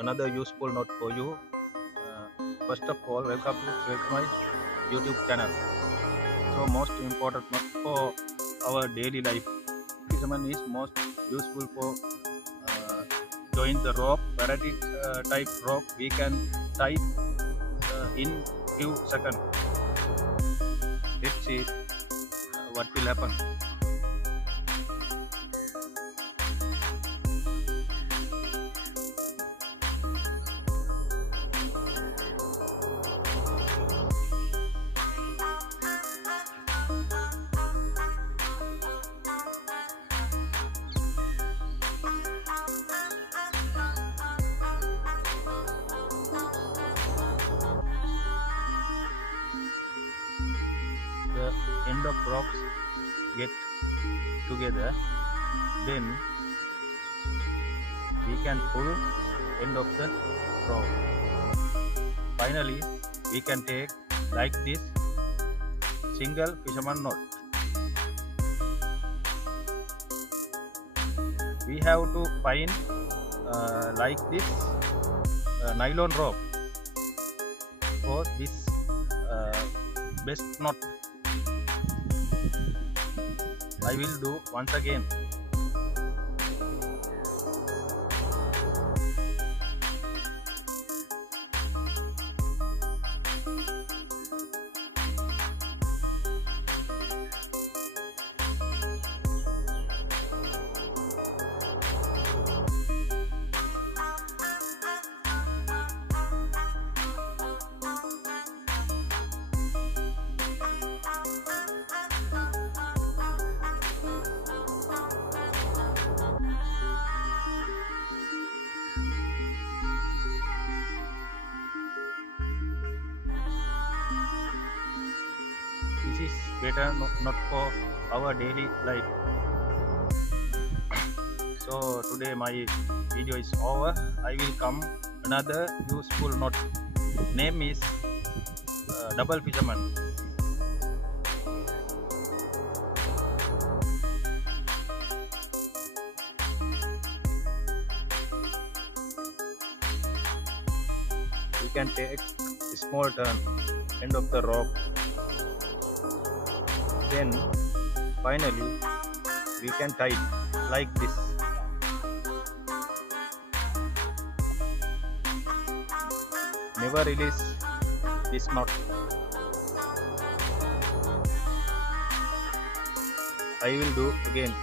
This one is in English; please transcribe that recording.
another useful note for you. First of all, welcome to my YouTube channel. So most important note for our daily life. Fisherman is most useful for join the rope, variety type rope. We can tie in few seconds. Let's see what will happen. The end of ropes get together, then we can pull end of the rope. Finally, we can take like this single fisherman knot. We have to find like this nylon rope for this best knot. I will do once again. This is better not for our daily life. So today my video is over. I will come another useful knot. Name is double fisherman. We can take a small turn end of the rope. Then finally we can tie it like this. Never release this knot. I will do again.